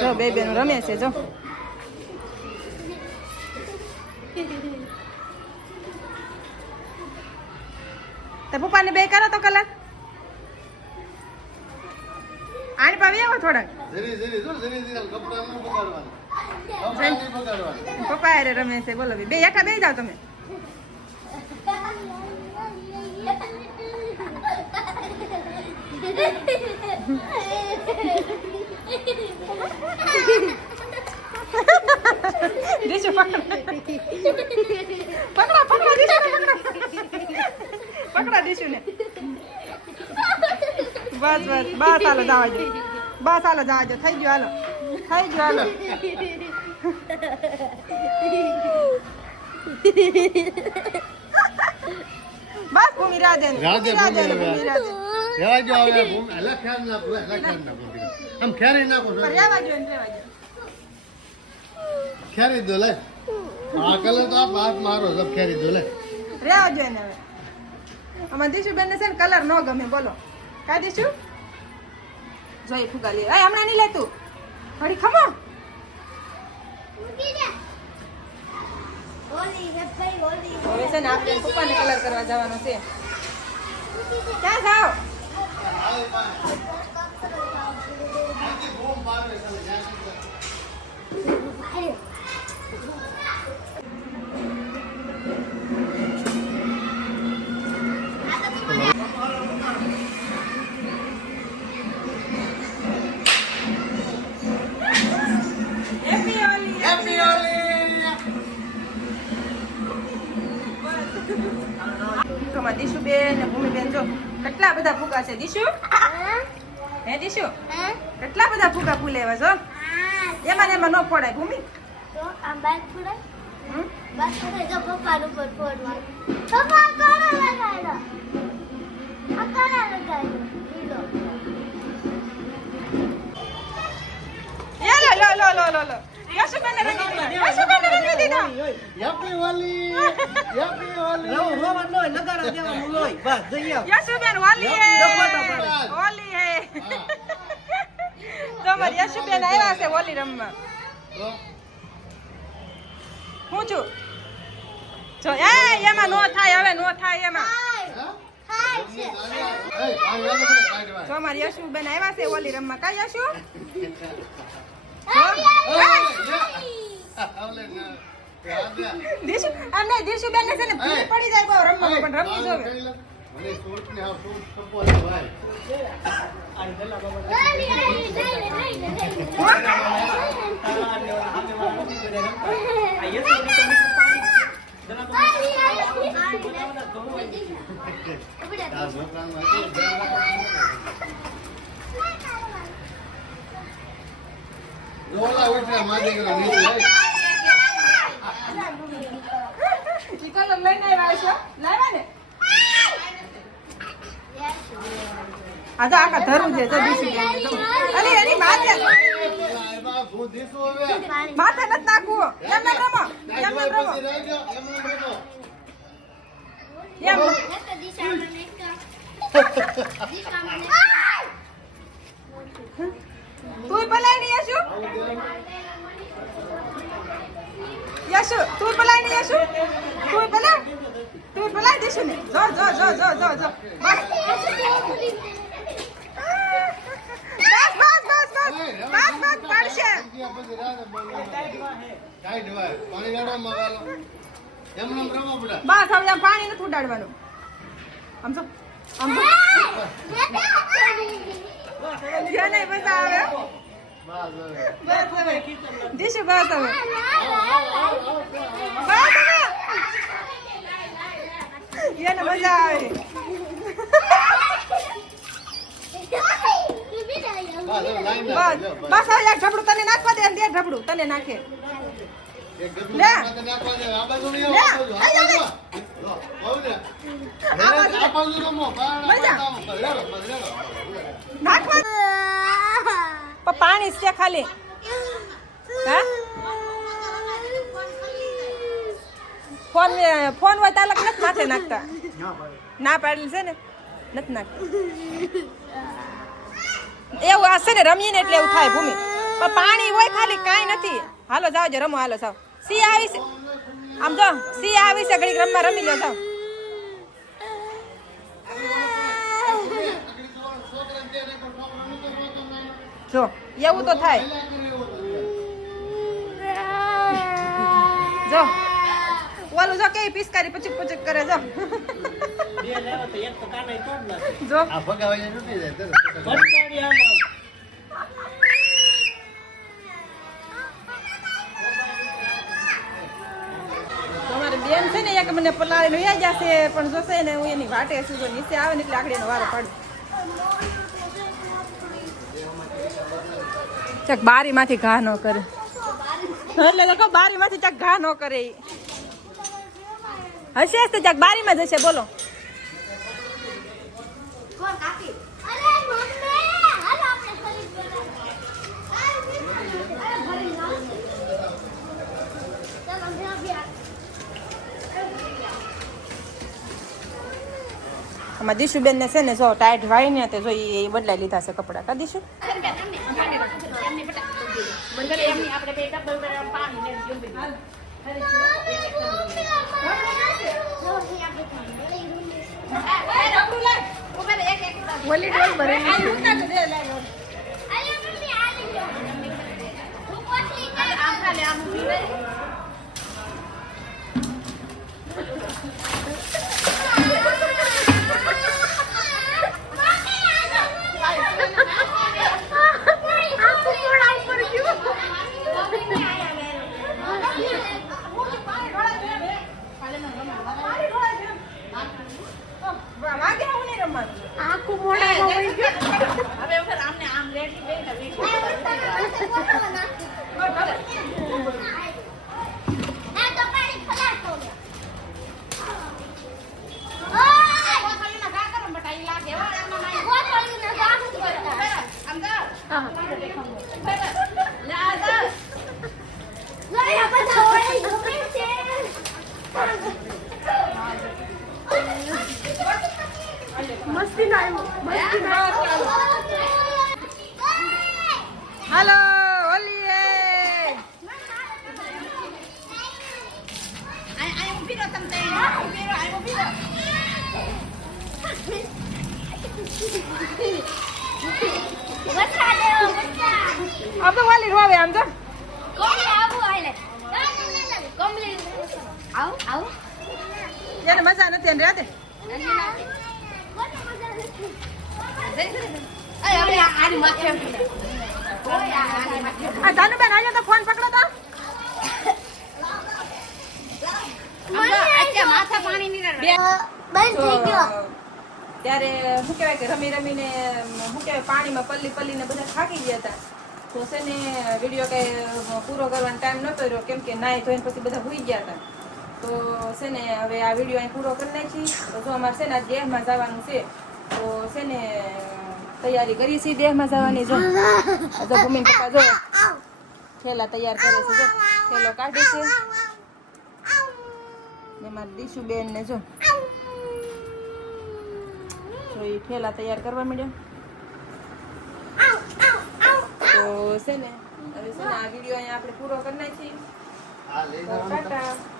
જો બે બેન રમે છે જો તે પપ્પાને બે કરો તો કલર આને પાવી આવો થોડાક પપ્પા અરે રમે છે બોલો બે હેઠા બે જાઓ તમે દીશુ પકડા દીશુ ને બસ બસ હાલો જાવાજો બસ હાલો જાવાજો થઈ ગયો હાલો બસ ભૂમિ રાધે ખેરી દો લે આ કલર તો આપ હાથ મારો સબ ખેરી દો લે રેવા જોઈએ ને હવે અમાર દીશુ બેન ને છે ને કલર નો ગમે બોલો કા દીશુ જોઈ ફુગા લે એ હમણાં નહીં લેતું થોડી ખમો હવે છે ને આપણે પપ્પાને કલર કરવા જવાનો છે ક્યાં જાઓ દીશુ બેન ને ભૂમિ બેન જો કેટલા બધા ફુગા છે દીશુ હે દીશુ કેટલા બધા ફુગા ફૂલેવા જો એમાં ન ફોડાય ભૂમિ તો આમ બાઈક ફોડાય બસ ફોડાય જો પપ્પાનું પર ફોડવા પપ્પા કોણ લગાડો આ કોણ લગાડો લીલો એ લો યશુ બેન ને રંગી દીધા હેપી હોલી રોવા નો નગારા દેવા મુલોય બસ જઈ આવ યશુ બેન હોલી હે તો મારી યશુ બેન આવ્યા છે હોલી રમવા હું છું જો એમાં નો થાય હવે નો થાય એમાં જો મારી યશુ બેન આવ્યા છે હોલી રમવા કા યશુ દીશુ બેન ને છે ને ભૂલ પડી જાય બહુ રમવા પણ રમવી જોવે મને શોર્ટ ને આ શોર્ટ સપોર્ટ ભાઈ લોલા ઉઠા માદે કરો નહીં કલર લઈને આવ્યા છો લાવ્યા ને આ તો આખા ધરું છે તો દીશુ અરે એની માથે માથે નથી નાખવું એમને રમો તું પલાય નહીં યશુ તું પલાય નહીં યશુ તું પલાય દેશું ને જો બસ પડશે બસ હવે પાણી નથી ઉડાડવાનું આમ જો નહીં મજા આવે દીશુ બસ હવે એને મજા આવે બસ હવે એક ઢબડું તને નાખવા દે બે ઢબડું તને નાખે પાણી છે ખાલી ફોન હોય તાલક નથી માથે નાખતા ના પાડેલ છે ને નથી નાખતા એવું આ છે ને રમીએ ને એટલે એવું થાય ભૂમિ પણ પાણી હોય ખાલી કાંઈ નથી હાલો જાઓ જો રમો હાલો જાઓ સી આવી છે આમ જો સી આવી છે ઘડીક રમવા રમી લો જાઓ જો એવું તો થાય જો ઓલું જો કે પિસ્કારી પચક પચક કરે જો બે લેવો તો એક તો કાને તોડ નાખે જો આ ભગાવાય તૂટી જાય તરત. ભટકાડી આમાં તમારે બેન છે ને એક મને પલાળી લઈ જશે પણ જોશે ને હું એની વાટે છું જો નીચે આવે ને એટલે આગળ એનો વારો પડે ચક બારી માંથી ઘા ન કરે એટલે તો કહું બારી માંથી ચક ઘા ન કરે ઈ. હશે તો ચક બારી માં જશે બોલો કોણ કાકી અરે મમ્મી હાલો આપણે ફરી અરે ભરી લાવ ચાલ અમે અભી આમાં દીશુબેન ને છે ને જો ટાઈટ વાળી ને તે જો એ બદલાઈ લીધા છે કપડા કા દીશુ ઓલી ડોલ ભરેલી છે. અરે મમ્મી આ લઈ લો હું પોટલી આમ લે આમ આખું મોઢામાં વહી ગયું મસ્તી ના હાલો ઓલી એ આમ તો વાલી રોવે આમ તો એને મજા નથી એને રહેતે આ જાનુબેન અહીંયા તો ફોન પકડો તો બંધ થઈ ગયો ત્યારે શું કહેવાય કે રમી રમીને શું કહેવાય પાણીમાં પલ્લી પલ્લીને બધા થાકી ગયા હતા તો છે ને વિડીયો કઈ પૂરો કરવાનો ટાઈમ નતો રહ્યો કેમ કે નાઈ ધોઈને પછી બધા ભૂઈ ગયા હતા તો છે ને હવે આ વિડીયો અહીં પૂરો કરી નાખી તો જો અમારે છે ને આ દેહમાં જવાનું છે તો છે ને તૈયારી કરી છે દેહમાં જવાની જો ભૂમિ પપ્પા જો થેલા તૈયાર કરે છે જો થેલો કાઢે છે ને મારી દીશુબેન ને જો તો એ થેલા તૈયાર કરવા માંડ્યા તો છે ને હવે છે ને આ વિડીયો અહીંયા આપણે પૂરો કરી નાખીએ આ લઈ તો જવાનું ટાટા